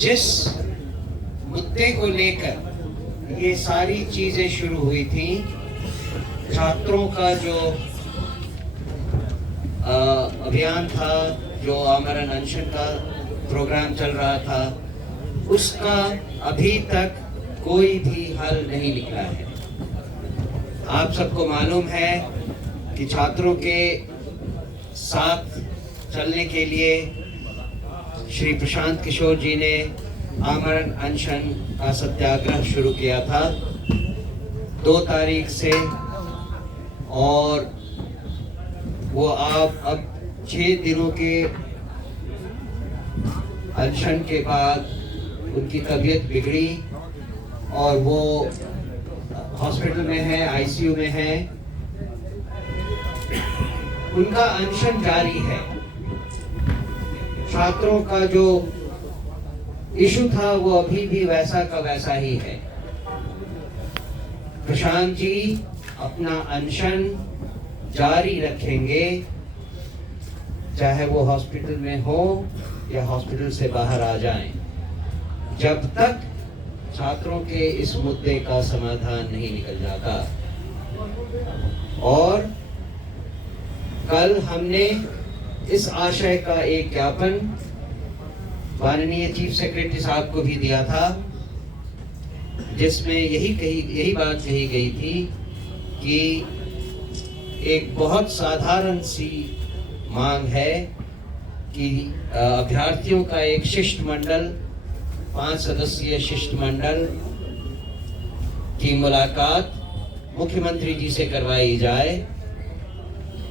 जिस मुद्दे को लेकर ये सारी चीजें शुरू हुई थी, छात्रों का जो अभियान था, जो आमरण अनशन का प्रोग्राम चल रहा था, उसका अभी तक कोई भी हल नहीं निकला है। आप सबको मालूम है कि छात्रों के साथ चलने के लिए श्री प्रशांत किशोर जी ने आमरण अनशन का सत्याग्रह शुरू किया था 2 तारीख से, और वो अब 6 दिनों के अनशन के बाद उनकी तबीयत बिगड़ी और वो हॉस्पिटल में है, आईसीयू में है। उनका अनशन जारी है। छात्रों का जो इशू था वो अभी भी वैसा का वैसा ही है। प्रशांत जी अपना अनशन जारी रखेंगे, चाहे वो हॉस्पिटल में हो या हॉस्पिटल से बाहर आ जाएं, जब तक छात्रों के इस मुद्दे का समाधान नहीं निकल जाता। और कल हमने इस आशय का एक ज्ञापन माननीय चीफ सेक्रेटरी साहब को भी दिया था, जिसमें यही बात कही गई थी कि एक बहुत साधारण सी मांग है कि अभ्यर्थियों का एक शिष्टमंडल, 5 सदस्यीय शिष्टमंडल की मुलाकात मुख्यमंत्री जी से करवाई जाए,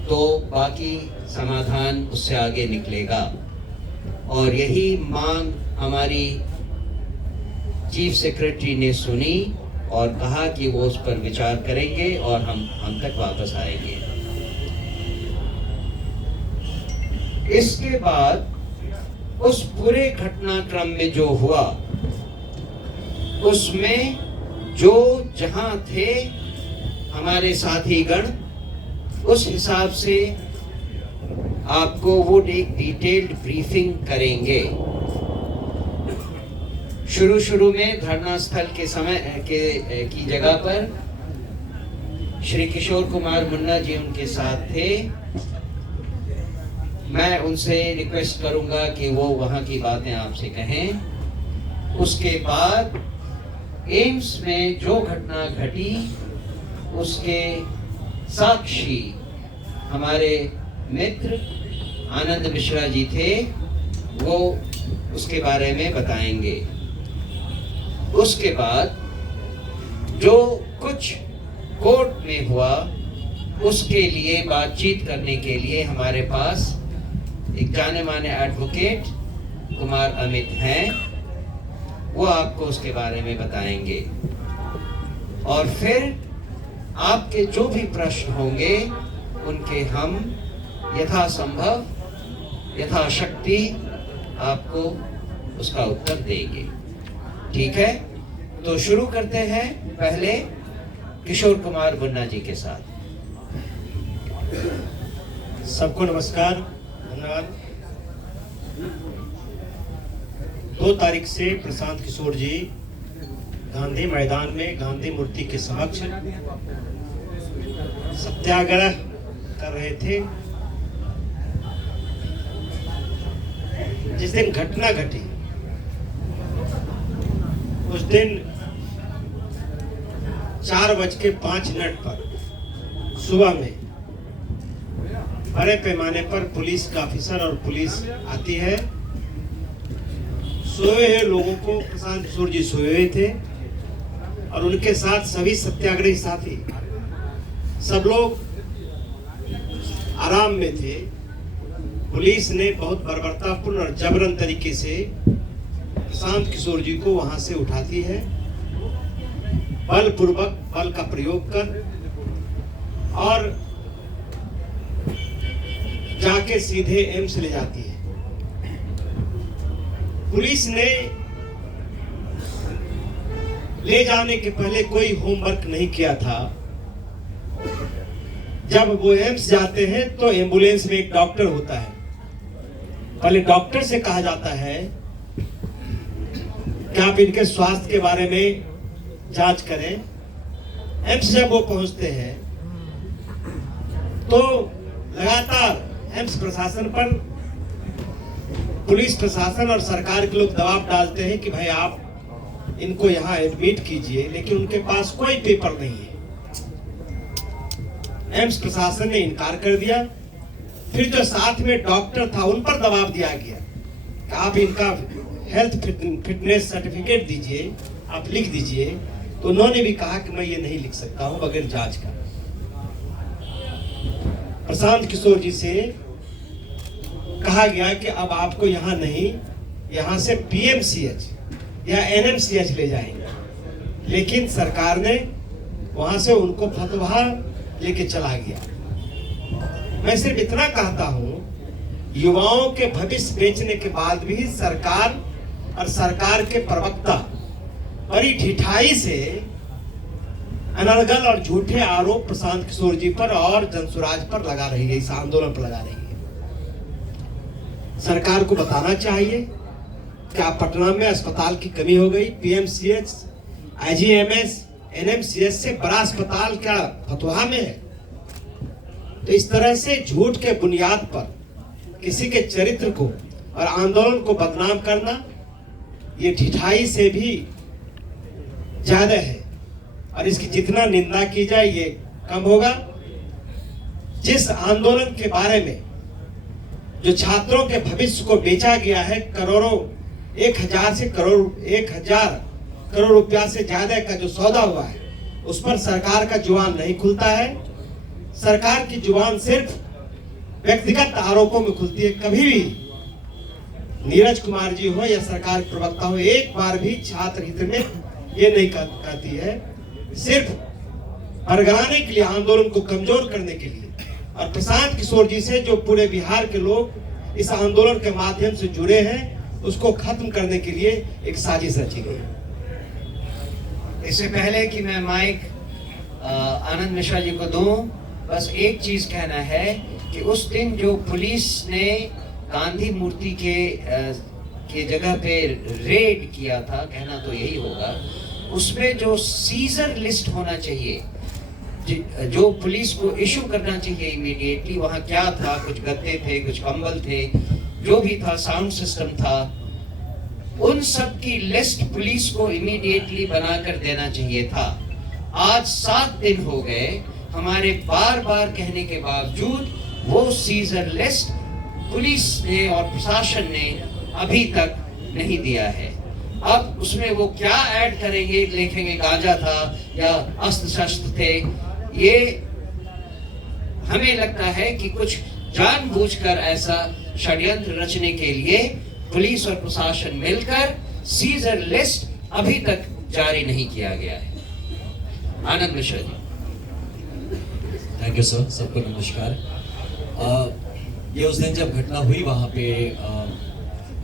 तो बाकी समाधान उससे आगे निकलेगा। और यही मांग हमारी चीफ सेक्रेटरी ने सुनी और कहा कि वो उस पर विचार करेंगे और हम तक वापस आएंगे। इसके बाद उस पूरे घटनाक्रम में जो हुआ, उसमें जो जहां थे हमारे साथीगण, उस हिसाब से आपको वो एक डिटेल्ड ब्रीफिंग करेंगे। शुरू में धरना स्थल के समय की जगह पर श्री किशोर कुमार मुन्ना जी उनके साथ थे। मैं उनसे रिक्वेस्ट करूंगा कि वो वहां की बातें आपसे कहें। उसके बाद एम्स में जो घटना घटी उसके साक्षी हमारे मित्र आनंद मिश्रा जी थे, वो उसके बारे में बताएंगे। उसके बाद जो कुछ कोर्ट में हुआ उसके लिए बातचीत करने के लिए हमारे पास एक जाने माने एडवोकेट कुमार अमित हैं, वो आपको उसके बारे में बताएंगे। और फिर आपके जो भी प्रश्न होंगे उनके हम यथासंभव यथाशक्ति आपको उसका उत्तर देंगे। ठीक है, तो शुरू करते हैं पहले किशोर कुमार मुन्ना जी के साथ। सबको नमस्कार, धन्यवाद। 2 तारीख से प्रशांत किशोर जी गांधी मैदान में गांधी मूर्ति के समक्ष सत्याग्रह कर रहे थे। जिस दिन घटना घटी उस दिन 4:05 पर सुबह में बड़े पैमाने पर पुलिस का ऑफिसर और पुलिस आती है। सोए हुए लोगों को, प्रशांत किशोर जी सोए हुए थे और उनके साथ सभी सत्याग्रही साथी, सब लोग आराम में थे। पुलिस ने बहुत बर्बरतापूर्ण और जबरन तरीके से प्रशांत किशोर जी को वहां से उठाती है, बलपूर्वक बल का प्रयोग कर, और जाके सीधे एम्स ले जाती है। पुलिस ने ले जाने के पहले कोई होमवर्क नहीं किया था। जब वो एम्स जाते हैं तो एम्बुलेंस में एक डॉक्टर होता है। पहले डॉक्टर से कहा जाता है कि आप इनके स्वास्थ्य के बारे में जांच करें। एम्स जब वो पहुंचते हैं तो लगातार एम्स प्रशासन पर पुलिस प्रशासन और सरकार के लोग दबाव डालते हैं कि भाई आप इनको यहाँ एडमिट कीजिए, लेकिन उनके पास कोई पेपर नहीं है। एम्स प्रशासन ने इनकार कर दिया। फिर जो साथ में डॉक्टर था उन पर दबाव दिया गया कि आप इनका हेल्थ फिटनेस सर्टिफिकेट दीजिए, आप लिख दीजिए। तो उन्होंने भी कहा कि मैं ये नहीं लिख सकता हूं बगैर जांच का। प्रशांत किशोर जी से कहा गया कि अब आपको यहाँ नहीं, यहाँ से पीएमसीएच या एनएमसीएच ले जाएंगे, लेकिन सरकार ने वहां से उनको फतवा लेके चला गया। मैं सिर्फ इतना कहता हूं, युवाओं के भविष्य बेचने के बाद भी सरकार और सरकार के प्रवक्ता बड़ी ढिठाई से अनर्गल और झूठे आरोप प्रशांत किशोर जी पर और जनसुराज पर लगा रही है, इस आंदोलन पर लगा रही है। सरकार को बताना चाहिए कि आप पटना में अस्पताल की कमी हो गई, पीएमसीएच, आईजीएमएस, एनएमसीएच से बड़ा अस्पताल क्या फतवा में है? तो इस तरह से झूठ के बुनियाद पर किसी के चरित्र को और आंदोलन को बदनाम करना, ये ढिठाई से भी ज्यादा है और इसकी जितना निंदा की जाए ये कम होगा। जिस आंदोलन के बारे में जो छात्रों के भविष्य को बेचा गया है, करोड़ों 1000 करोड़ रुपया से ज्यादा का जो सौदा हुआ है, उस पर सरकार का जुबान नहीं खुलता है। सरकार की जुबान सिर्फ व्यक्तिगत आरोपों में खुलती है। कभी भी नीरज कुमार जी हो या सरकार के प्रवक्ता हो, एक बार भी छात्र हित में ये नहीं कहती है। सिर्फ बरगलाने के लिए, आंदोलन को कमजोर करने के लिए, और प्रशांत किशोर जी से जो पूरे बिहार के लोग इस आंदोलन के माध्यम से जुड़े हैं, उसको खत्म करने के लिए एक साजिश रची गई। इससे पहले कि मैं माइक आनंद मिश्रा जी को दूं, बस एक चीज कहना है कि उस दिन जो पुलिस ने गांधी मूर्ति के जगह पे रेड किया था, कहना तो यही होगा, उसमें जो सीजर लिस्ट होना चाहिए, जो पुलिस को इशू करना चाहिए इमीडिएटली, वहाँ क्या था, कुछ गद्दे थे, कुछ कंबल थे, जो भी था, साउंड सिस्टम था, उन सब की लिस्ट पुलिस को इमीडिएटली बनाकर देना चाहिए था। आज 7 दिन हो गए, हमारे बार बार कहने के बावजूद वो सीजर लिस्ट पुलिस ने और प्रशासन ने अभी तक नहीं दिया है। अब उसमें वो क्या ऐड करेंगे, लिखेंगे गांजा था या अस्त्र शस्त्र थे, ये हमें लगता है कि कुछ जानबूझकर ऐसा षड्यंत्र रचने के लिए पुलिस और प्रशासन मिलकर सीजर लिस्ट अभी तक जारी नहीं किया गया है। आनंद Mishra ji. Thank you sir, सबको नमस्कार। ये उस दिन जब घटना हुई वहाँ पे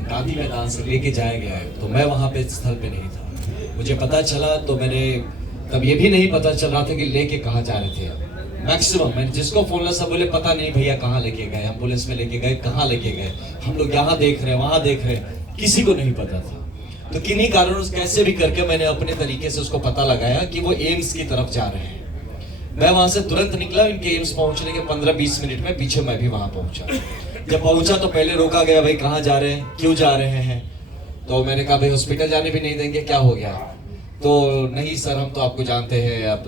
गांधी मैदान से लेके जाया गया है, तो मैं वहाँ पे स्थल पे नहीं था। मुझे पता चला तो मैंने तब ये भी नहीं पता चल रहा था कि लेके कहाँ जा रहे थे। मैक्सिमम मैंने जिसको फोन लगा सब बोले पता नहीं भैया कहाँ लेके गए, एम्बुलेंस में लेके गए, कहाँ लेके गए, हम लोग यहाँ देख रहे हैं, वहाँ देख रहे हैं, किसी को नहीं पता था। तो किन्हीं कारणों से कैसे भी करके मैंने अपने तरीके से उसको पता लगाया कि वो एम्स की तरफ जा रहे हैं। मैं वहां से तुरंत निकला, इनके एम्स पहुंचने के 15-20 मिनट में पीछे मैं भी वहां पहुंचा। जब पहुंचा तो पहले रोका गया, भाई कहाँ जा रहे हैं, क्यों जा रहे हैं? तो मैंने कहा भाई हॉस्पिटल जाने भी नहीं देंगे, क्या हो गया? तो नहीं सर हम तो आपको जानते हैं, आप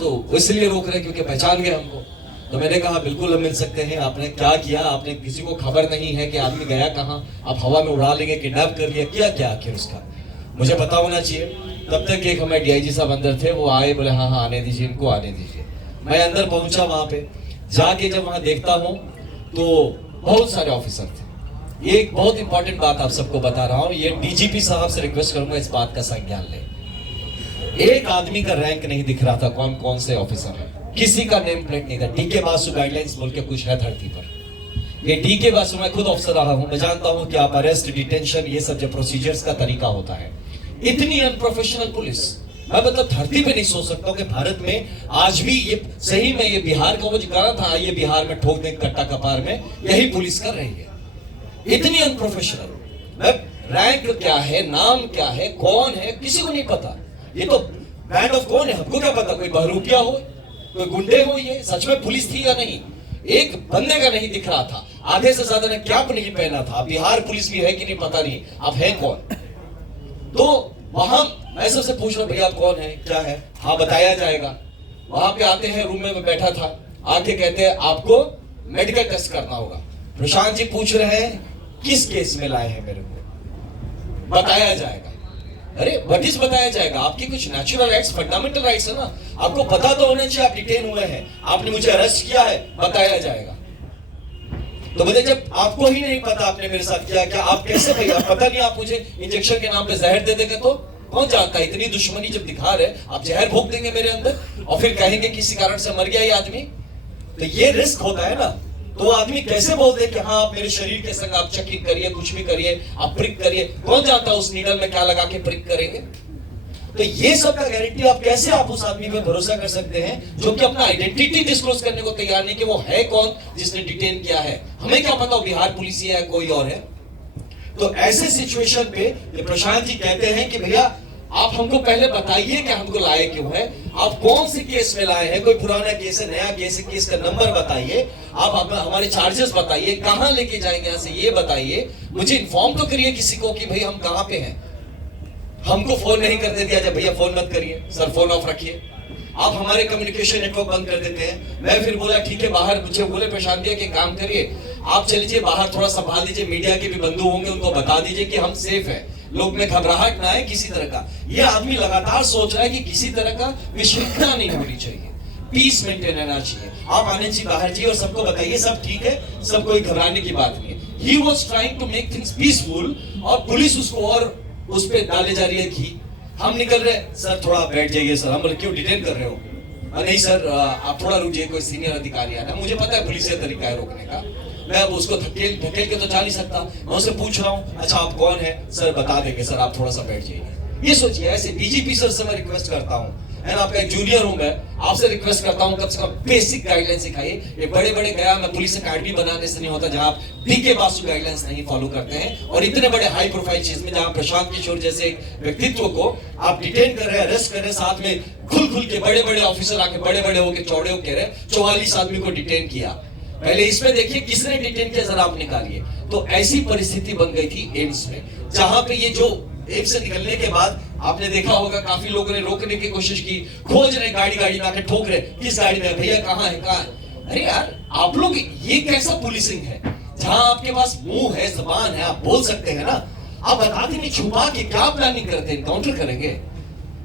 तो इसलिए रोक रहे क्योंकि पहचान गए हमको। तो मैंने कहा बिल्कुल हम मिल सकते हैं। आपने क्या किया? आपने किसी को खबर नहीं है कि आदमी गया कहाँ, आप हवा में उड़ा लेंगे, किडनैप कर लिया, किया क्या आखिर उसका? मुझे पता होना चाहिए। तब तक एक हमारे डीआईजी साहब अंदर थे, वो आए, बोले हाँ आने दीजिए, इनको आने दीजिए। मैं अंदर पहुंचा, वहां पे जाके जब वहां देखता हूं तो बहुत सारे ऑफिसर थे। ये एक बहुत इंपॉर्टेंट बात आप सबको बता रहा हूं, ये डीजीपी साहब से रिक्वेस्ट करूंगा इस बात का संज्ञान ले। एक आदमी का रैंक नहीं दिख रहा था, कौन कौन से ऑफिसर है, किसी का नेम प्लेट नहीं था। डीके बासु गाइडलाइंस बोल के कुछ है धरती पर। ये डीके बासु, मैं खुद ऑफिसर रहा हूं, मैं जानता हूं कि आप अरेस्ट, डिटेंशन, ये सब जो प्रोसीजर्स का तरीका होता है। इतनी अनप्रोफेशनल पुलिस, मैं मतलब धरती पे नहीं सोच सकता हूँ कि भारत में आज भी ये सही में ये बिहार का वो जो गाना था, ये बिहार में ठोक दे कट्टा कपार में, यही पुलिस कर रही है। इतनी अनप्रोफेशनल। मैं रैंक क्या है, नाम क्या है, कौन है, किसी को नहीं पता। ये तो बैंड ऑफ कौन है हमको क्या पता, कोई बहरूपिया हो, कोई गुंडे हो, ये सच में पुलिस थी या नहीं, एक बंदे का नहीं दिख रहा था। आधे से ज्यादा ने कैप नहीं पहना था। बिहार पुलिस भी है कि नहीं पता नहीं, अब है कौन। तो वहां मैं सबसे पूछ रहा हूं, भैया आप कौन है, क्या है, हाँ बताया जाएगा। वहां पे आते हैं, रूम में मैं बैठा था, आके कहते हैं आपको मेडिकल टेस्ट करना होगा। प्रशांत जी पूछ रहे हैं किस केस में लाए हैं मेरे को, बताया जाएगा। अरे व्हाट इज बताया जाएगा, आपके कुछ नेचुरल राइट्स, फंडामेंटल राइट्स है ना, आपको पता तो होना चाहिए आप डिटेन हुए हैं, आपने मुझे अरेस्ट किया है, बताया जाएगा। तो बोले जब आपको ही नहीं पता आपने मेरे साथ किया क्या, आप कैसे भैया, पता नहीं आप मुझे इंजेक्शन के नाम पे जहर दे देंगे तो कौन जानता है। इतनी दुश्मनी जब दिखा रहे, आप जहर भोग देंगे मेरे अंदर और फिर कहेंगे किसी कारण से मर गया ये आदमी, तो ये रिस्क होता है ना। तो आदमी कैसे बोल दे कि हाँ आप मेरे शरीर के संग आप चेकिंग करिए, कुछ भी करिए, आप प्रिक करिए, कौन जानता उस नीडल में क्या लगा के प्रिक करेंगे। तो ये सब का गारंटी आप कैसे आप उस आदमी पे भरोसा कर सकते हैं जो कि अपना आइडेंटिटी डिस्क्लोज करने को तैयार नहीं कि वो है कौन जिसने डिटेन किया है। हमें क्या पता बिहार पुलिस है कोई और है। तो ऐसे सिचुएशन पे प्रशांत जी कहते हैं कि भैया आप हमको पहले बताइए कि हमको लाए क्यों है, आप कौन से केस में लाए हैं, कोई पुराना केस है, नया केस है, केस का नंबर बताइए, आप हमारे चार्जेस बताइए, कहां लेके जाएंगे यहाँ से ये बताइए, मुझे इन्फॉर्म तो करिए किसी को कि भाई हम कहां पे हैं। हमको फोन नहीं करने दिया जब भैया फोन मत करिए सर, फोन ऑफ रखिए। आप हमारे कम्युनिकेशन नेटवर्क बंद कर देते हैं। मैं फिर बोला ठीक है बाहर, मुझे बोले प्रशांत भैया कि काम करिए आप चलिए बाहर, थोड़ा संभाल लीजिए, मीडिया के भी बंधु होंगे उनको बता दीजिए कि हम सेफ है, लोग में घबराहट ना है किसी तरह का। ये आदमी लगातार सोच रहा है कि किसी तरह का विश्रृंखला नहीं होनी चाहिए, पीस मेंटेन रहना चाहिए, आप आने चाहिए बाहर चाहिए और सबको बताइए सब ठीक है, सब कोई घबराने की बात नहीं है। He was trying to make things peaceful और पुलिस उसको और उस पे डाले जा रही है घी। हम निकल रहे सर थोड़ा बैठ जाइए सर, हम बोले क्यों डिटेन कर रहे हो, नहीं सर आप थोड़ा रुक जाइए, कोई सीनियर अधिकारी आना, मुझे पता है पुलिस का तरीका है रोकने का, मैं अब उसको धकेल के तो जा नहीं सकता, मैं उससे पूछ रहा हूँ अच्छा आप कौन है सर, बता देंगे सर, आप थोड़ा सा बैठ जाइए। ये सोचिए ऐसे डीजीपी सर से मैं रिक्वेस्ट करता हूँ, है ना, आपका एक जूनियर हूं मैं, आपसे रिक्वेस्ट करता हूं कम से कम बेसिक गाइडलाइन सिखाइए। ये बड़े बड़े गया मैं पुलिस अकेडमी बनाने से नहीं होता जहां आप डीके बासु गाइडलाइंस नहीं फॉलो करते हैं, और इतने बड़े हाई प्रोफाइल चीज में जहां प्रशांत किशोर जैसे एक व्यक्तित्व को आप डिटेन कर रहे हैं, अरेस्ट कर रहे हैं, साथ में खुल के बड़े बड़े ऑफिसर आके बड़े बड़े होके चौड़े होके रहे, 44 आदमी को डिटेन किया। पहले इसमें देखिए किसने डिटेन किया जरा आप निकालिए। तो ऐसी परिस्थिति बन गई थी एम्स में, जहां पे ये जो एम्स से निकलने के बाद आपने देखा होगा काफी लोगों ने रोकने की कोशिश की, खोज रहे गाड़ी में आके ठोक रहे, किस गाड़ी में भैया कहां है। अरे यार आप लोग ये कैसा पुलिसिंग है जहां आपके पास मुंह है, जबान है, आप बोल सकते हैं ना, आप बताते नहीं, छुपा के क्या प्लानिंग करते हैं, एनकाउंटर करेंगे।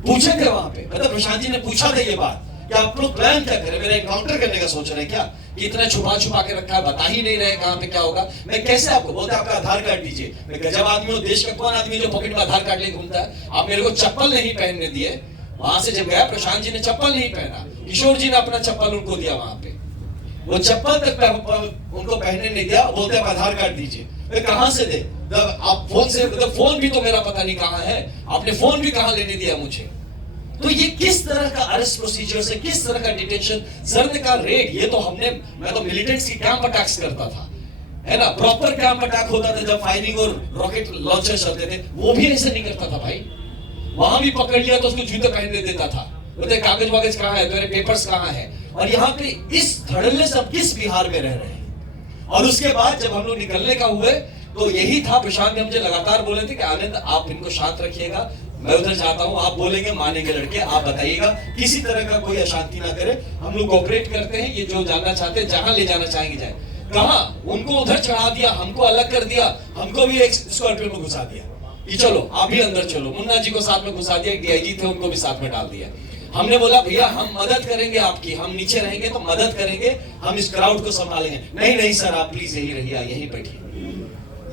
पूछे थे वहां पे, मतलब प्रशांत जी ने पूछा था ये बात कि आप लोग प्लान क्या करें, मेरा एनकाउंटर करने का सोच रहे हैं क्या, कि इतना छुपा के रखा है, बता ही नहीं रहे कहां पे क्या होगा। मैं कैसे आपको बोलते आपका आधार कार्ड दीजिए, मैं गजब आदमी हूं, देश का कौन आदमी जो पॉकेट में आधार कार्ड लेके घूमता है। आप मेरे को चप्पल नहीं पहनने दिए, वहां से जब गया प्रशांत जी ने चप्पल नहीं पहना, किशोर जी ने अपना चप्पल उनको दिया, वहां पे वो चप्पल तक उनको पहनने नहीं दिया, बोलते आप आधार कार्ड दीजिए। मैं कहां से दे, आप फोन से, मतलब फोन भी तो मेरा पता नहीं कहां है, आपने फोन भी कहां लेने दिया मुझे। तो ये किस तरह का अरेस्ट प्रोसीजर से, किस तरह का डिटेंशन, सर्द का रेड, ये तो हमने, मैं तो मिलिटेंट्स की कैंप अटैक्स करता था, है ना, प्रॉपर कैंप अटैक होता था जब फायरिंग और रॉकेट लॉन्चर चलते थे, वो भी ऐसे नहीं करता था भाई। वहां भी पकड़ लिया तो उसको जूते पहनने देता था, बोलते कागज वागज कहां है, तेरे पेपर्स कहां है। और यहाँ पे इस धड़ल्ले से किस बिहार में रह रहे हैं। और उसके बाद जब हम लोग निकलने का हुए तो यही था, प्रशांत ने मुझे लगातार बोले थे कि आनंद आप इनको शांत रखिएगा, मैं उधर जाता हूं, आप बोलेंगे मानेंगे लड़के, आप बताइएगा किसी तरह का कोई अशांति ना करे, हम लोग कोऑपरेट करते हैं, ये जो जानना चाहते हैं जहां ले जाना चाहेंगे जाए। कहा उनको उधर चढ़ा दिया, हमको अलग कर दिया, हमको भी एक स्कॉर्पियो में घुसा दिया कि चलो आप भी अंदर चलो, मुन्ना जी को साथ में घुसा दिया, डीआईजी थे उनको भी साथ में डाल दिया। हमने बोला भैया हम मदद करेंगे आपकी, हम नीचे रहेंगे तो मदद करेंगे, हम इस क्राउड को संभालेंगे। नहीं सर आप प्लीज यही रहिए, यही बैठिए।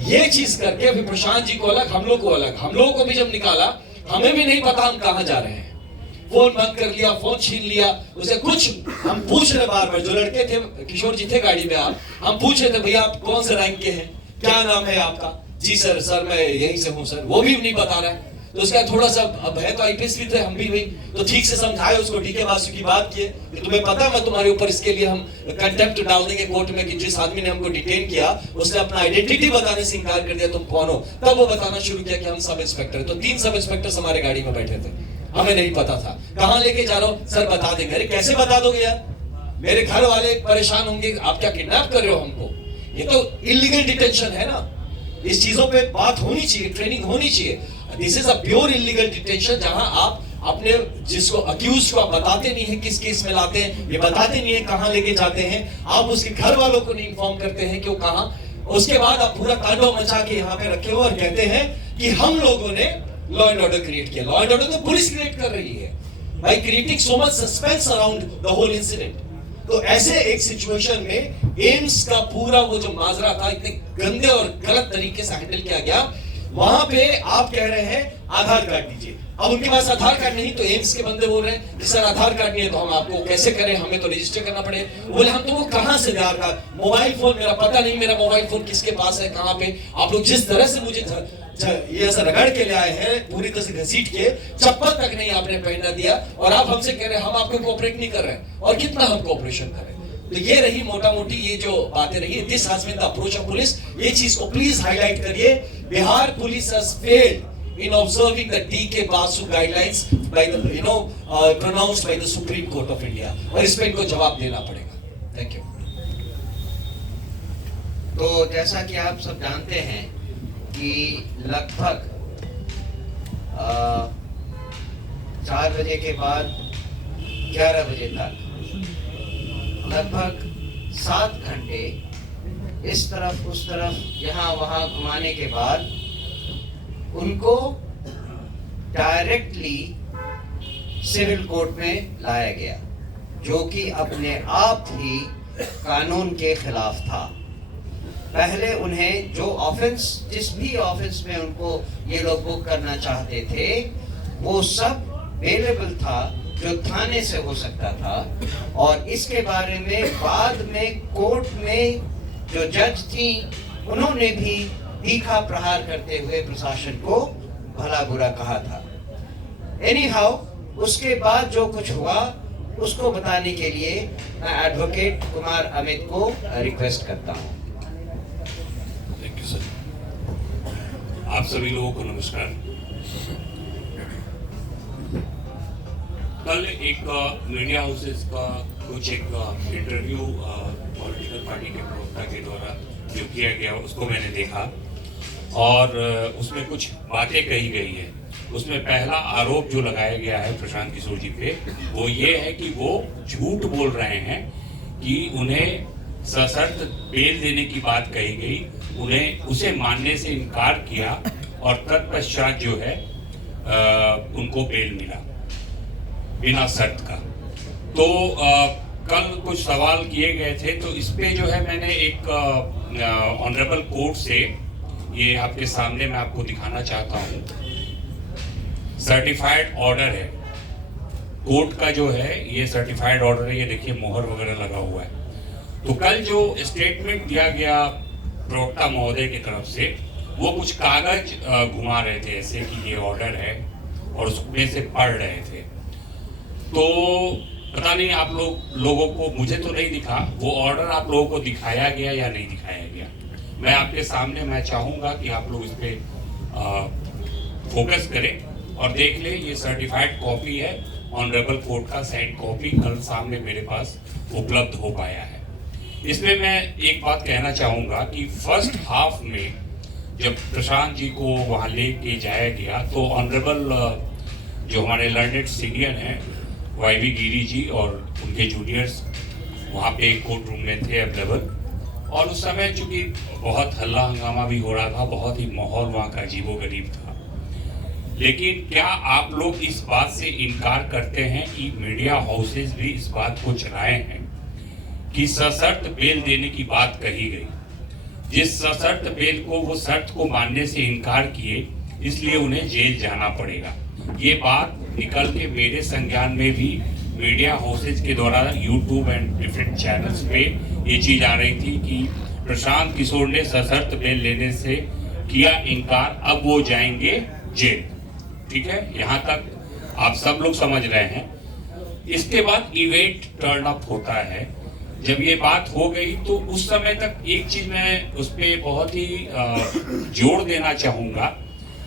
ये चीज करके फिर प्रशांत जी को अलग, हम लोग को अलग, हम लोगों को भी जब निकाला हमें भी नहीं पता हम कहां जा रहे हैं, फोन बंद कर लिया, फोन छीन लिया, उसे कुछ हम पूछ रहे बार बार, जो लड़के थे, किशोर जी थे गाड़ी में, आप हम पूछ रहे थे भैया आप कौन से रैंक के हैं, क्या नाम है आपका, जी सर मैं यहीं से हूं सर, वो भी नहीं बता रहा है। तो उसका थोड़ा सा, अब है तो आईपीएस भी थे, हम भी हुई, तो ठीक से समझाए उसको, डीके बासु की बात किए कि तुम्हें पता है मैं तुम्हारे ऊपर इसके लिए हम कंटेम्प्ट डाल देंगे कोर्ट में कि जिस आदमी ने हमको डिटेन किया उसने अपना आइडेंटिटी बताने से इनकार कर दिया, तुम कौन हो। तब वो बताना शुरू किया कि हम सब इंस्पेक्टर। तो 3 सब इंस्पेक्टर हमारे गाड़ी में बैठे थे, हमें नहीं पता था कहां लेके जा रहा हूं, सर बता देंगे। अरे कैसे बता दोगे यार, मेरे घर वाले परेशान होंगे, आप क्या किडनैप कर रहे हो हमको, ये तो इलीगल डिटेंशन है ना। इस चीजों पे बात होनी चाहिए, ट्रेनिंग होनी चाहिए। This is a pure illegal detention, जहां आप अपने जिसको अक्यूज को आप बताते नहीं है किस केस में लाते हैं, ये बताते नहीं है कहां लेके जाते हैं, आप उसके घर वालों को नहीं इन्फॉर्म करते हैं कि वो कहां, उसके बाद आप पूरा तांडव मचा के यहाँ पे रखे हो और कहते हैं कि हम लोगों ने लॉ एंड ऑर्डर क्रिएट किया। लॉ एंड ऑर्डर तो पुलिस क्रिएट कर रही है by creating so much suspense around the whole incident. तो ऐसे एक सिचुएशन में एम्स का पूरा वो जो माजरा था इतने गंदे और गलत तरीके से हैंडल किया गया। वहां पे आप कह रहे हैं आधार कार्ड दीजिए, अब उनके पास आधार कार्ड नहीं, तो एम्स के बंदे बोल रहे हैं कि सर आधार कार्ड नहीं है तो हम आपको कैसे करें, हमें तो रजिस्टर करना पड़ेगा। बोले हम तुमको कहां से आधार कार्ड, मोबाइल फोन मेरा पता नहीं, मेरा मोबाइल फोन किसके पास है, कहां पे। आप लोग जिस तरह से मुझे ये ऐसा रगड़ के ले आए हैं, पूरी तरह से घसीट के, चप्पल तक नहीं आपने पहनना दिया, और आप हमसे कह रहे हैं हम आपको कोऑपरेट नहीं कर रहे हैं, और कितना हम कोऑपरेशन करें। तो ये रही मोटा मोटी ये जो बातें रही, this has been the approach of police. ये चीज को प्लीज हाईलाइट करिए, Bihar police has failed in observing the D.K. Basu guidelines by the pronounced by the Supreme Court of India, और इस पे इनको जवाब देना पड़ेगा। Thank you. तो जैसा कि आप सब जानते हैं कि लगभग 4 बजे के बाद 11 बजे तक लगभग 7 घंटे इस तरफ उस तरफ यहाँ वहाँ घुमाने के बाद उनको डायरेक्टली सिविल कोर्ट में लाया गया, जो कि अपने आप ही कानून के खिलाफ था। पहले उन्हें जो ऑफेंस, जिस भी ऑफेंस में उनको ये लोग बुक करना चाहते थे, वो सब अवेलेबल था जो थाने से हो सकता था, और इसके बारे में बाद में कोर्ट में जो जज थी उन्होंने भी तीखा प्रहार करते हुए प्रशासन को भला बुरा कहा था। एनी हाउ, उसके बाद जो कुछ हुआ उसको बताने के लिए मैं एडवोकेट कुमार अमित को रिक्वेस्ट करता हूं। Thank you sir. आप सभी लोगों को नमस्कार। कल एक मीडिया हाउसेस का कुछ एक इंटरव्यू पॉलिटिकल पार्टी के प्रवक्ता के द्वारा जो किया गया उसको मैंने देखा, और उसमें कुछ बातें कही गई है। उसमें पहला आरोप जो लगाया गया है प्रशांत किशोर जी पे, वो ये है कि वो झूठ बोल रहे हैं कि उन्हें सशर्त बेल देने की बात कही गई, उन्हें उसे मानने से इनकार किया, और तत्पश्चात जो है उनको बेल मिला बिना शर्त का। तो कल कुछ सवाल किए गए थे, तो इस पे जो है मैंने एक ऑनरेबल कोर्ट से ये आपके सामने मैं आपको दिखाना चाहता हूँ। सर्टिफाइड ऑर्डर है कोर्ट का, जो है ये सर्टिफाइड ऑर्डर है, ये देखिए मोहर वगैरह लगा हुआ है। तो कल जो स्टेटमेंट दिया गया प्रवक्ता महोदय की तरफ से, वो कुछ कागज घुमा रहे थे ऐसे कि ये ऑर्डर है, और उसमें से पढ़ रहे थे। तो पता नहीं आप लोगों को, मुझे तो नहीं दिखा वो ऑर्डर, आप लोगों को दिखाया गया या नहीं दिखाया गया। मैं आपके सामने, मैं चाहूँगा कि आप लोग इस पे फोकस करें और देख ले। ये सर्टिफाइड कॉपी है, ऑनरेबल कोर्ट का साइंड कॉपी कल सामने मेरे पास उपलब्ध हो पाया है। इसमें मैं एक बात कहना चाहूँगा कि फर्स्ट हाफ में जब प्रशांत जी को वहाँ लेके जाया गया, तो ऑनरेबल जो हमारे लर्नेड सीनियर हैं वाईवी गिरी जी और उनके जूनियर्स वहाँ पे कोर्ट रूम में थे अवेलेबल, और उस समय चूंकि बहुत हल्ला हंगामा भी हो रहा था, बहुत ही माहौल वहाँ का अजीबोगरीब था। लेकिन क्या आप लोग इस बात से इनकार करते हैं कि मीडिया हाउसेस भी इस बात को चलाए हैं कि सशर्त बेल देने की बात कही गई, जिस सशर्त बेल को वो शर्त को मानने से इनकार किए, इसलिए उन्हें जेल जाना पड़ेगा। ये बात निकल के मेरे संज्ञान में भी मीडिया हाउसेज के द्वारा यूट्यूब एंड डिफरेंट चैनल्स पे ये चीज आ रही थी कि प्रशांत किशोर ने सशर्त बेल लेने से किया इनकार, अब वो जाएंगे जेल। ठीक है, यहाँ तक आप सब लोग समझ रहे हैं। इसके बाद इवेंट टर्न अप होता है। जब ये बात हो गई तो उस समय तक एक चीज मैं उस पर बहुत ही जोर देना चाहूंगा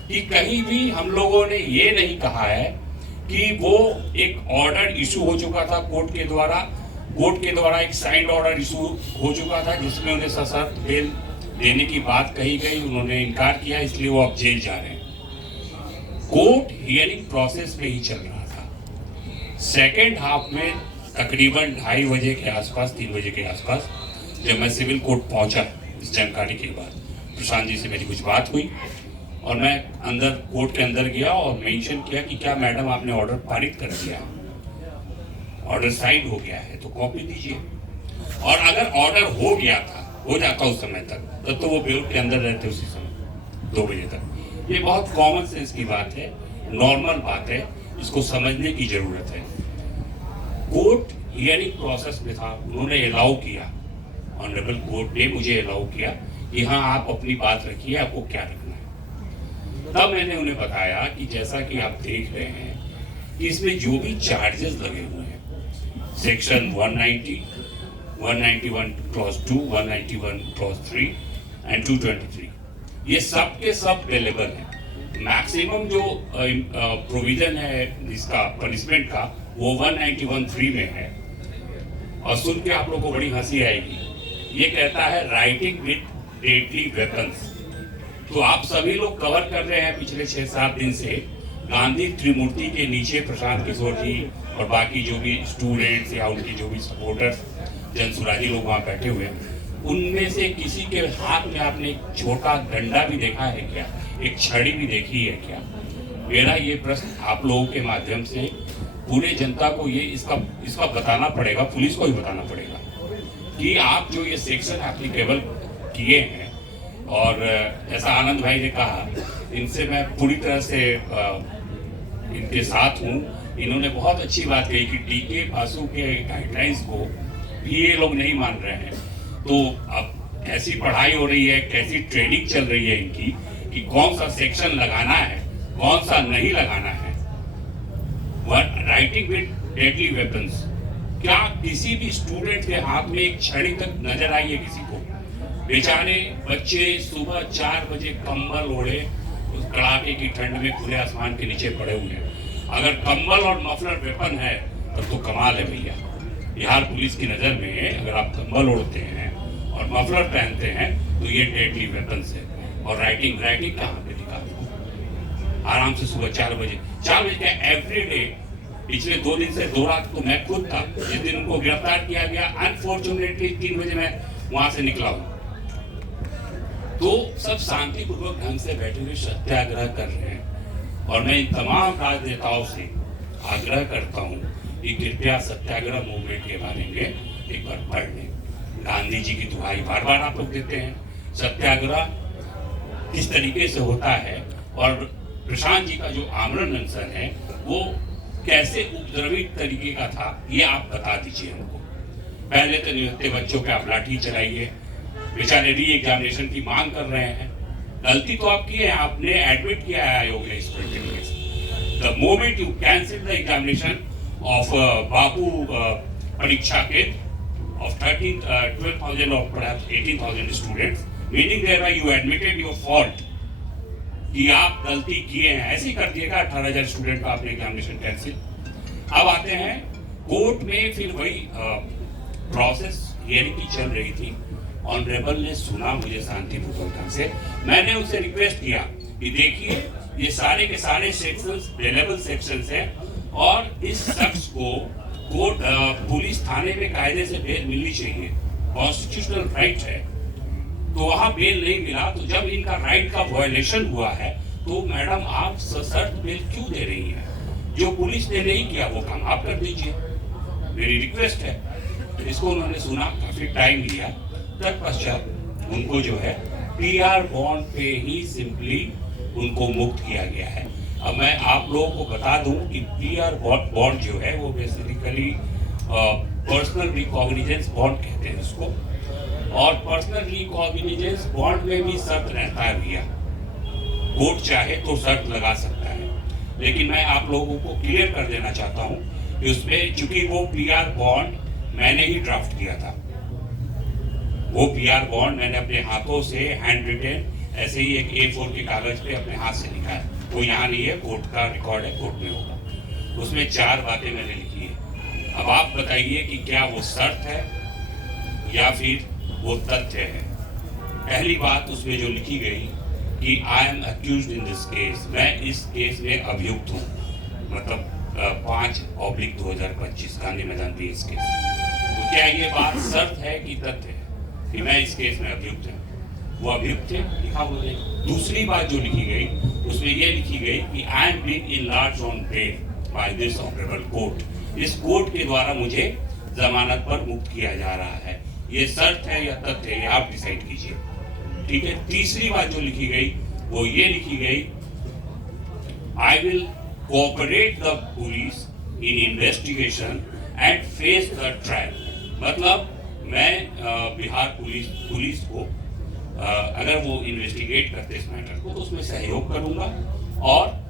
कि कहीं भी हम लोगों ने ये नहीं कहा है कि वो एक ऑर्डर इशू हो चुका था कोर्ट के द्वारा एक साइंड ऑर्डर इशू हो चुका था जिसमें उन्हें सशर्त बेल देने की बात कही गई, उन्होंने इनकार किया, इसलिए वो अब जेल जा रहे हैं। कोर्ट हियरिंग प्रोसेस में ही चल रहा था। सेकेंड हाफ में तकरीबन 2:30 बजे के आसपास, 3 बजे के आसपास जब मैं सिविल कोर्ट पहुंचा, इस जानकारी के बाद प्रशांत जी से मेरी कुछ बात हुई और मैं अंदर कोर्ट के अंदर गया और मेंशन किया कि क्या मैडम आपने ऑर्डर पारित कर दिया, ऑर्डर साइन हो गया है तो कॉपी दीजिए। और अगर ऑर्डर हो जाता उस समय तक, तब तो वो बेल के अंदर रहते उसी समय 2 बजे तक। ये बहुत कॉमन सेंस की बात है, नॉर्मल बात है, इसको समझने की जरूरत है। कोर्ट हियरिंग प्रोसेस में था, उन्होंने अलाउ किया, ऑनरेबल कोर्ट ने मुझे अलाउ किया कि हाँ आप अपनी बात रखिए, आपको क्या रखना है। तब मैंने उन्हें बताया कि जैसा कि आप देख रहे हैं कि इसमें जो भी चार्जेस लगे हुए हैं, सेक्शन 190, 191 क्लॉज 2, 191 क्लॉज 3 एंड 223, ये सब के सब अवेलेबल है। मैक्सिमम जो प्रोविजन है इसका पनिशमेंट का वो 191(3) में है। और सुन के आप लोगों को बड़ी हंसी आएगी, ये कहता है राइटिंग विद डेडली वेपन्स। तो आप सभी लोग कवर कर रहे हैं पिछले 6-7 दिन से गांधी त्रिमूर्ति के नीचे प्रशांत किशोर जी और बाकी जो भी स्टूडेंट्स या उनकी जो भी सपोर्टर्स जनसुराजी लोग वहाँ बैठे हुए हैं, उनमें से किसी के हाथ में आपने एक छोटा डंडा भी देखा है क्या, एक छड़ी भी देखी है क्या? मेरा ये प्रश्न आप लोगों के माध्यम से पूरे जनता को ये इसका बताना पड़ेगा, पुलिस को भी बताना पड़ेगा कि आप जो ये सेक्शन एप्लीकेबल किए हैं, और जैसा आनंद भाई ने कहा, इनसे मैं पूरी तरह से इनके साथ हूँ। इन्होंने बहुत अच्छी बात कही कि डीके बासु के गाइडलाइंस को भी ये लोग नहीं मान रहे हैं। तो अब कैसी पढ़ाई हो रही है, कैसी ट्रेनिंग चल रही है इनकी कि कौन सा सेक्शन लगाना है, कौन सा नहीं लगाना है। राइटिंग विद डेडली वेपन्स, क्या किसी भी स्टूडेंट के हाथ में एक छड़ी तक नजर आई है किसी को? बेचारे बच्चे सुबह 4 बजे कंबल ओढ़े उस कड़ाके की ठंड में खुले आसमान के नीचे पड़े हुए हैं। अगर कंबल और मफलर वेपन है तब तो कमाल है भैया। बिहार पुलिस की नजर में अगर आप कंबल ओढ़ते हैं और मफलर पहनते हैं तो ये डेडली वेपन्स है। और राइटिंग कहाँ पे दिखा? आराम से सुबह 4 बजे का एवरीडे पिछले 2 दिन से 2 रात तो मैं खुद था। जिस दिन उनको गिरफ्तार किया गया, अनफॉर्चुनेटली 3 बजे मैं वहां से निकला हूं। तो सब शांतिपूर्वक ढंग से बैठे हुए सत्याग्रह कर रहे हैं। और मैं इन तमाम राजनेताओं से आग्रह करता हूं कि कृपया सत्याग्रह मूवमेंट के बारे में एक बार पढ़ लें। गांधी जी की दुहाई बार बार आप लोग देते हैं, सत्याग्रह किस तरीके से होता है और प्रशांत जी का जो आमरण अनशन है वो कैसे उपद्रवी तरीके का था, ये आप बता दीजिए हमको। पहले तो निहत्थे बच्चों पे आप लाठी चलाइए, बेचारे री एग्जामिनेशन की मांग कर रहे हैं। गलती तो आप किए हैं, आपने एडमिट किया है आयोग ने इसको। The moment you cancel the examination of बाबू परीक्षा के of 12,000 or perhaps 18,000 students, meaning thereby you admitted your fault कि आप गलती किए हैं। ऐसे ही कर दिएगा 18,000 स्टूडेंट का आपने एग्जामिनेशन कैंसिल। अब आते हैं कोर्ट में, फिर वही प्रोसेस हियरिंग की चल रही थी। ऑनरेबल ने सुना मुझे शांतिपूर्वक ढंग से। मैंने उनसे रिक्वेस्ट किया कि देखिए ये सारे के सारे सेक्शंस अवेलेबल सेक्शंस हैं और इस शख्स को कोर्ट पुलिस थाने में कायदे से बेल मिलनी चाहिए, कॉन्स्टिट्यूशनल राइट है। तो वहां बेल नहीं मिला, तो जब इनका राइट का वायलेशन हुआ है तो मैडम आप सशर्त बेल क्यों दे रही हैं? जो पुलिस ने नहीं किया वो काम आप कर दीजिए, मेरी रिक्वेस्ट है। तो इसको उन्होंने सुना, काफी टाइम लिया, तत्पश्चात उनको जो है PR बॉन्ड पे ही सिंपली उनको मुक्त किया गया है। अब मैं आप लोगों को बता दूं कि PR बॉन्ड जो है वो बेसिकली पर्सनल रिकॉग्निजेंस बॉन्ड कहते हैं इसको। और पर्सनल रिकॉग्निजेंस बॉन्ड में भी शर्त रहता है भैया, कोर्ट चाहे तो शर्त लगा सकता है, लेकिन मैं आप लोगों को क्लियर कर देना चाहता हूं कि उसमें चूंकि वो पीआर बॉन्ड मैंने ही ड्राफ्ट किया था, वो पीआर बॉन्ड मैंने अपने हाथों से हैंड रिटेन ऐसे ही एक A4 के कागज पे अपने हाथ से लिखा है, वो यहाँ नहीं है, कोर्ट का रिकॉर्ड है, कोर्ट में होगा। उसमें 4 बातें मैंने लिखी है। अब आप बताइए कि क्या वो शर्त है या फिर वो तथ्य है। पहली बात उसमें जो लिखी गई कि I M accused in this case, मैं इस केस में अभियुक्त हूँ, मतलब 5/2025 गांधी मैदान पीएस केस। तो क्या ये बात शर्त है कि तथ्य है कि मैं इस केस में अभियुक्त हूँ? वो अभियुक्त थे, लिखा हुआ है। दूसरी बात जो लिखी गई उसमें ये लिखी गई कि I am being enlarge on bail by this honourable court, इस कोर्ट के द्वारा मुझे जमानत पर मुक्त किया जा रहा है। ये शर्त है या तथ्य है, ये आप डिसाइड कीजिए, ठीक है। तीसरी बात जो लिखी गई वो ये लिखी गई, I will cooperate the police in investigation and face the trial. मतलब मैं बिहार पुलिस को अगर वो इन्वेस्टिगेट करते इस मैटर को तो उसमें सहयोग करूंगा, और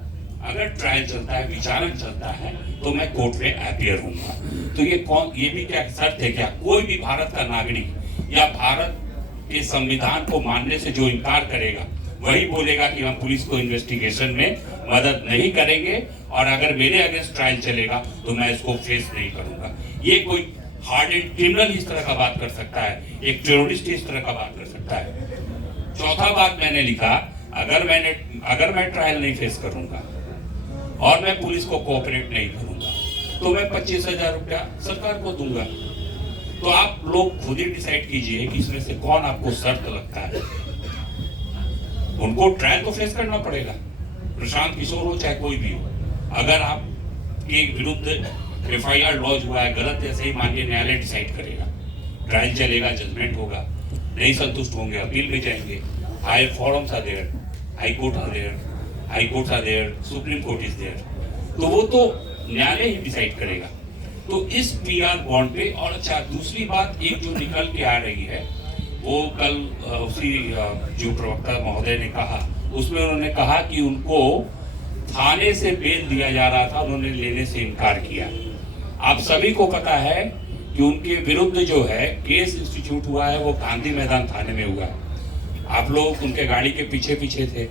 अगर ट्रायल चलता है, विचारण चलता है, तो मैं कोर्ट में अपीयर होऊंगा। तो ये भी क्या शर्त है? क्या कोई भी भारत का नागरिक या भारत के संविधान को मानने से जो इनकार करेगा वही बोलेगा कि हम पुलिस को इन्वेस्टिगेशन में मदद नहीं करेंगे, और अगर मेरे अगेंस्ट ट्रायल चलेगा तो मैं इसको फेस नहीं करूंगा। ये कोई हार्ड एंड क्रिमिनल इस तरह का बात कर सकता है, एक टेररिस्ट इस तरह का बात कर सकता है। चौथा बात मैंने लिखा, अगर मैं ट्रायल नहीं फेस करूंगा और मैं पुलिस को कोऑपरेट नहीं करूंगा तो मैं 25,000 रुपया सरकार को दूंगा। तो आप लोग खुद ही डिसाइड कीजिए कि इसमें से कौन आपको शर्त लगता है। उनको ट्रायल तो फेस करना पड़ेगा, प्रशांत किशोर हो चाहे कोई भी हो। अगर आपके विरुद्ध FIR लॉन्च हुआ है गलत, ऐसे ही माननीय न्यायालय डिसाइड करेगा, ट्रायल चलेगा, जजमेंट होगा, नहीं संतुष्ट होंगे अपील में जाएंगे, higher forums are there, high court are there, supreme court is there, तो वो तो न्यायालय ही डिसाइड करेगा। तो इस PR बॉन्ड पे, और अच्छा दूसरी बात एक जो निकल के आ रही है वो कल उसी जो प्रवक्ता महोदय ने कहा, उसमें उन्होंने कहा कि उनको थाने से बेल दिया जा रहा था, उन्होंने लेने से इनकार किया। आप सभी को पता है कि उनके विरुद्ध जो है केस इंस्टीट्यूट हुआ है वो गांधी मैदान थाने में हुआ है। आप लोग उनके गाड़ी के पीछे पीछे थे,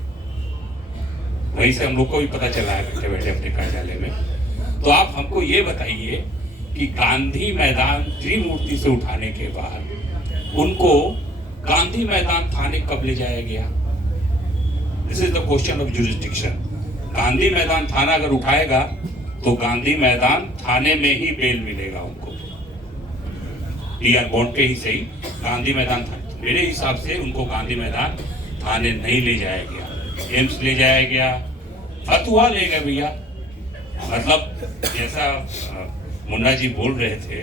वहीं से हम लोग को भी पता चला है बैठे बैठे अपने कार्यालय में। तो आप हमको ये बताइए कि गांधी मैदान त्रिमूर्ति से उठाने के बाद उनको गांधी मैदान थाने कब ले जाया गया? This is the question of jurisdiction. Gandhi मैदान थाना अगर उठाएगा तो गांधी मैदान थाने में ही बेल मिलेगा उनको, PR बॉन्ड पे ही सही, गांधी मैदान थाने। मेरे हिसाब से उनको गांधी मैदान थाने नहीं ले जाया गया, एम्स ले जाया गया, फतुहा ले गए भैया। मतलब जैसा मुन्ना जी बोल रहे थे,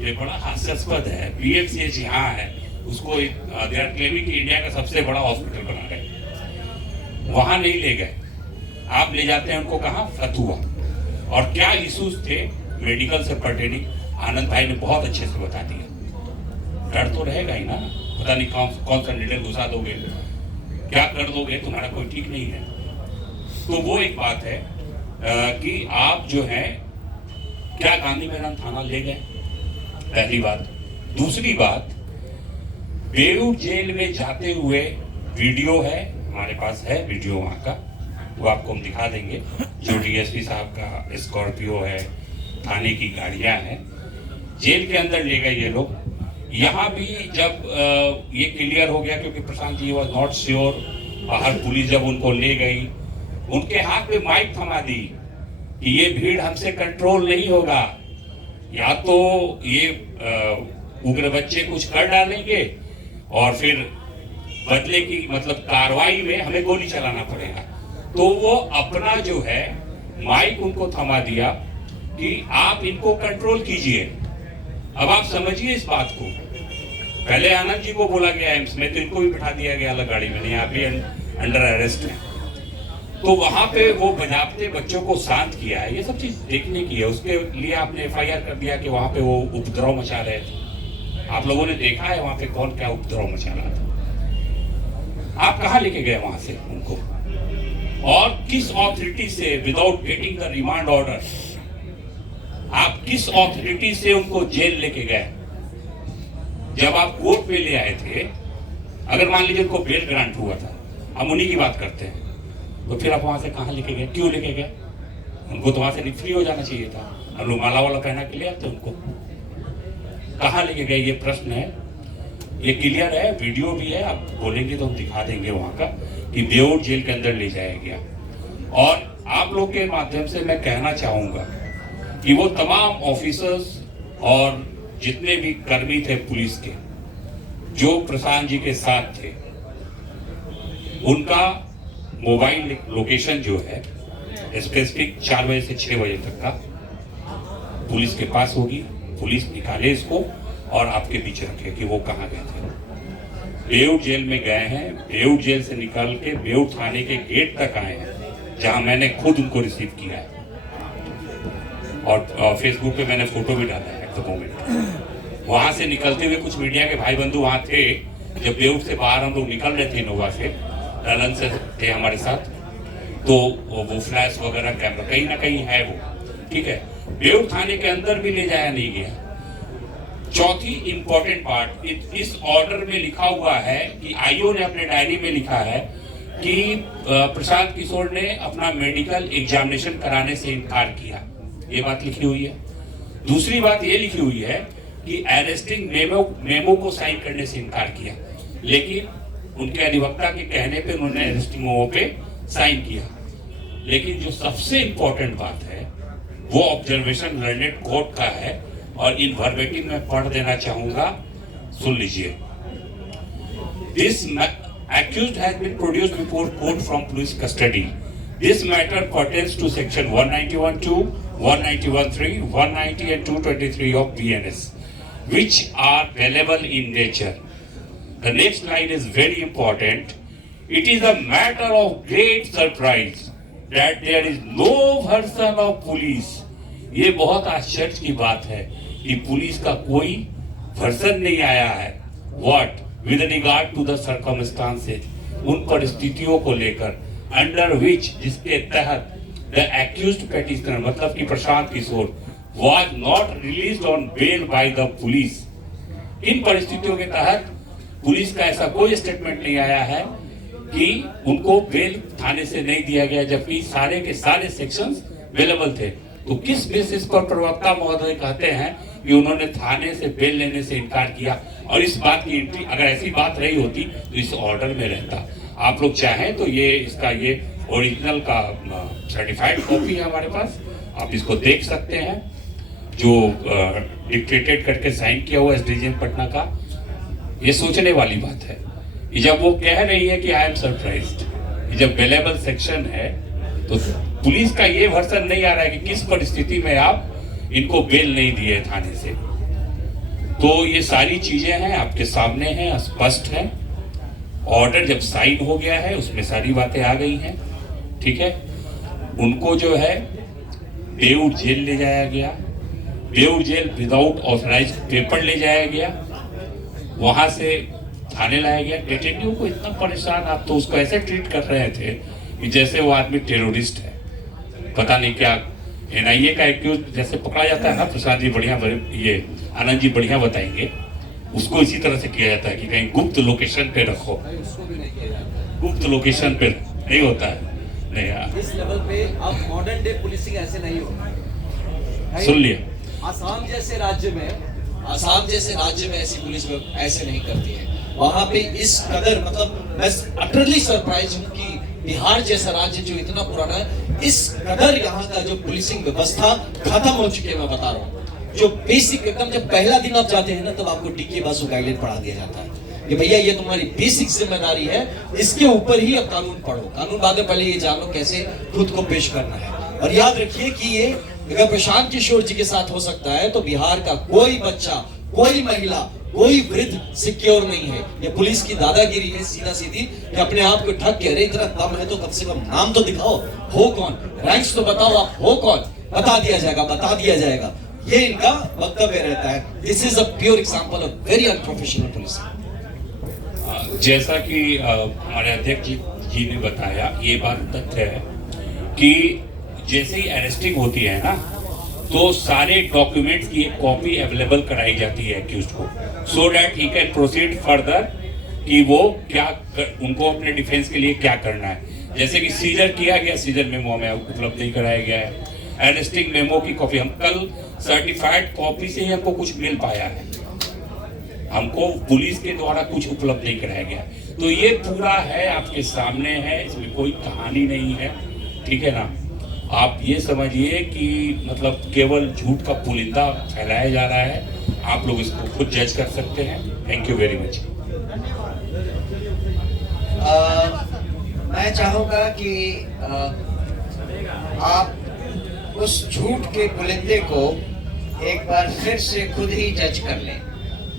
ये बड़ा हास्यास्पद है। PMCH यहाँ है, उसको दे आर क्लेमिंग कि इंडिया का सबसे बड़ा हॉस्पिटल बना रहे, वहां नहीं ले गए। आप ले जाते हैं उनको कहाँ? फतुहा। और क्या इश्यूज थे मेडिकल से पर्टेनिंग, आनंद भाई ने बहुत अच्छे से बता दिया। डर तो रहेगा ही ना, पता नहीं कौन सा निडर घुसा दोगे, क्या कर दोगे, तुम्हारा कोई ठीक नहीं है। तो वो एक बात है कि आप जो है क्या गांधी मैदान थाना ले गए, पहली बात। दूसरी बात, बेऊर जेल में जाते हुए वीडियो है, हमारे पास है वीडियो वहां का, वो आपको हम दिखा देंगे। जो DSP साहब का स्कॉर्पियो है, थाने की गाड़ियां हैं, जेल के अंदर ले गए ये लोग। यहाँ भी जब ये क्लियर हो गया, क्योंकि Prashant ji was not sure, बाहर पुलिस जब उनको ले गई, उनके हाथ में माइक थमा दी कि ये भीड़ हमसे कंट्रोल नहीं होगा, या तो ये उग्र बच्चे कुछ कर डालेंगे और फिर बदले की मतलब कार्रवाई में हमें गोली चलाना पड़ेगा। तो वो अपना जो है माइक उनको थमा दिया कि आप इनको कंट्रोल कीजिए। अब आप समझिए इस बात को। पहले आनंद जी को बोला गया एम्स में, तो इनको भी बिठा दिया गया अलग गाड़ी में, नहीं आप भी अंडर अरेस्ट है। तो वहां पे वो बजाते बच्चों को शांत किया है, ये सब चीज देखने की है। उसके लिए आपने FIR कर दिया कि वहां पे वो उपद्रव मचा रहे थे। आप लोगों ने देखा है वहां पे कौन क्या उपद्रव मचा रहा था। आप कहाँ लेके गए वहां से उनको? और किस ऑथोरिटी से without getting the remand order आप किस ऑथोरिटी से उनको जेल लेके गए? जब आप कोर्ट पे ले आए थे, अगर मान लीजिए उनको बेल ग्रांट हुआ था, हम उन्हीं की बात करते हैं, तो फिर आप वहां से कहां लेके गए? क्यों लेके गए? उनको तो वहां से फ्री हो जाना चाहिए था। हम लोग माला वाला पहना के ले आते उनको, कहां लेके गए? ये प्रश्न है। ये क्लियर है, वीडियो भी है, आप बोलेंगे तो हम दिखा देंगे वहां का कि बेऊर जेल के अंदर ले जाया गया। और आप लोग के माध्यम से मैं कहना चाहूंगा कि वो तमाम ऑफिसर्स और जितने भी कर्मी थे पुलिस के जो प्रशांत जी के साथ थे, उनका मोबाइल लोकेशन जो है स्पेसिफिक 4 बजे से 6 बजे तक का पुलिस के पास होगी। पुलिस निकाले इसको और आपके बीच रखे कि वो कहाँ गए थे। बेऊर जेल में गए हैं, बेऊर जेल से निकल के बेऊर थाने के गेट तक आए हैं, जहां मैंने खुद उनको रिसीव किया है और फेसबुक पे मैंने फोटो भी डाला है एट द मोमेंट। वहां से निकलते हुए कुछ मीडिया के भाई बंधु वहां थे। जब बेऊर से बाहर हम लोग निकल रहे थे इनोवा से, ललन से थे हमारे साथ, तो वो फ्लैश वगैरह कैमरा कहीं ना कहीं है वो, ठीक है। बेऊर थाने के अंदर भी ले जाया नहीं गया। चौथी इंपॉर्टेंट पार्ट, इस ऑर्डर में लिखा हुआ है कि आईओ ने अपने डायरी में लिखा है कि प्रशांत किशोर ने अपना मेडिकल एग्जामिनेशन कराने से इनकार किया, ये बात लिखी हुई है। दूसरी बात ये लिखी हुई है कि अरेस्टिंग मेमो को साइन करने से इनकार किया, लेकिन उनके अधिवक्ता के कहने पे उन्होंने अरेस्टिंग मेमो पे साइन किया। लेकिन जो सबसे इंपॉर्टेंट बात है वो ऑब्जर्वेशन लर्नेड कोर्ट का है और इन वर्बेटिम में पढ़ देना चाहूंगा, सुन लीजिए। This accused has been produced before court from police custody. This matter pertains to section 191(2), 191(3), 190 and 223 of BNS, which are available in nature. The next line is very important. It is a matter of great surprise that there is no version of police. ये बहुत आश्चर्य की बात है कि police का कोई version नहीं आया है। What? With regard to the circumstances, उन परिस्थितियों को लेकर, under which, जिसके तहत the accused petitioner, मतलब कि Prashant Kishor, was not released on bail by the police. इन परिस्थितियों के तहत पुलिस का ऐसा कोई स्टेटमेंट नहीं आया है कि उनको बेल थाने से नहीं दिया गया, जबकि सारे के सारे सेक्शंस अवेलेबल थे। तो किस बेसिस पर प्रवक्ता महोदय कहते हैं कि उन्होंने थाने से बेल लेने से इनकार किया? और इस बात की एंट्री, अगर ऐसी बात रही होती तो इस ऑर्डर में रहता। आप लोग चाहें तो ये इसका ये ओरिजिनल का सर्टिफाइड कॉपी है हमारे पास, आप इसको देख सकते हैं, जो डिक्टेटेड करके साइन किया हुआ एसडीजीएम पटना का। ये सोचने वाली बात है कि जब वो कह रही है कि आई एम सरप्राइज्ड, जब बेलेबल सेक्शन है तो पुलिस का ये वर्जन नहीं आ रहा है कि किस परिस्थिति में आप इनको बेल नहीं दिए थाने से। तो ये सारी चीजें हैं, आपके सामने हैं, स्पष्ट है। ऑर्डर जब साइन हो गया है उसमें सारी बातें आ गई हैं, ठीक है। उनको जो है बेऊर जेल ले जाया गया, Beur jail without authorised paper ले जाया गया, वहां से थाने लाया गया। डिटेक्टिव को इतना परेशान, आप तो उसको ऐसे ट्रीट कर रहे थे कि जैसे वो आदमी टेररिस्ट है, पता नहीं क्या। एनआईए का एक्यूज जैसे पकड़ा जाता है ना, प्रसाद जी बढ़िया, ये आनंद जी बढ़िया बताएंगे, उसको इसी तरह से किया जाता है कि कहीं गुप्त लोकेशन पे रखो, गुप्त लोकेशन पे नहीं होता है। नहीं यार, इस लेवल पे अब मॉडर्न डे पुलिसिंग ऐसे नहीं होगा। सुन लिया। आसाम जैसे राज्य में ऐसी पुलिस ऐसे नहीं करती है। वहां पे इस कदर, मतलब मैं अटरली सरप्राइज हूँ कि बिहार जैसा राज्य जो इतना पुराना है, इस कदर यहाँ का जो पुलिसिंग व्यवस्था खत्म हो चुकी है। मैं बता रहा हूँ, जो बेसिक एकदम, जब पहला दिन आप जाते हैं ना, तब आपको डीके बासु गाइडलाइन पढ़ा दिया जाता है कि भैया ये तुम्हारी बेसिक जिम्मेदारी है, इसके ऊपर ही अब कानून पढ़ो। कानून बाद में पहले ये जानो कैसे खुद को पेश करना है। और याद रखिए कि ये अगर प्रशांत किशोर जी के साथ हो सकता है तो बिहार का कोई बच्चा, कोई महिला, कोई वृद्ध सिक्योर नहीं है। ये पुलिस की दादागिरी है सीधा सीधी कि अपने आप को ठग के, अरे इतना दम है तो कम से कम नाम तो दिखाओ, हो कौन, रैंक्स तो बताओ आप हो कौन, बता दिया जाएगा। ये इनका वक्तव्य रहता है। This is a pure example of very unprofessional police. जैसा कि हमारे अध्यक्ष जी ने बताया, ये बात तथ्य है कि जैसे ही अरेस्टिंग होती है ना, तो सारे डॉक्यूमेंट्स की एक कॉपी अवेलेबल कराई जाती है एक्यूज को, so that he can proceed further कि वो उनको अपने डिफेंस के लिए क्या करना है। जैसे कि सीजर किया गया, सीजर मेमो हमें उपलब्ध नहीं कराया गया है। अरेस्टिंग मेमो की कॉपी हम कल सर्टिफाइड कॉपी से ही हमको कुछ मिल पाया है, हमको पुलिस के द्वारा कुछ उपलब्ध नहीं कराया गया। तो ये पूरा है, आपके सामने है, इसमें कोई कहानी नहीं है, ठीक है ना। आप ये समझिए कि मतलब केवल झूठ का पुलिंदा फैलाया जा रहा है, आप लोग इसको खुद जज कर सकते हैं। Thank you very much. मैं चाहूँगा कि आप उस झूठ के पुलिंदे को एक बार फिर से खुद ही जज कर लें,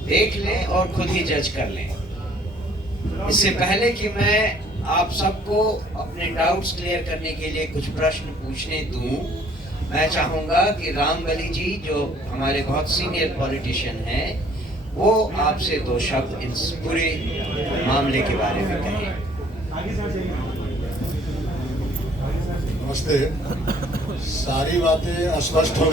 देख लें और खुद ही जज कर लें। इससे पहले कि मैं आप सबको अपने डाउट्स क्लियर करने के लिए कुछ प्रश्न पूछने दूं, मैं चाहूँगा कि रामबली जी जो हमारे बहुत सीनियर पॉलिटिशियन हैं, वो आपसे दो शब्द इस पूरे मामले के बारे में कहें। नमस्ते। सारी बातें स्पष्ट हो गई।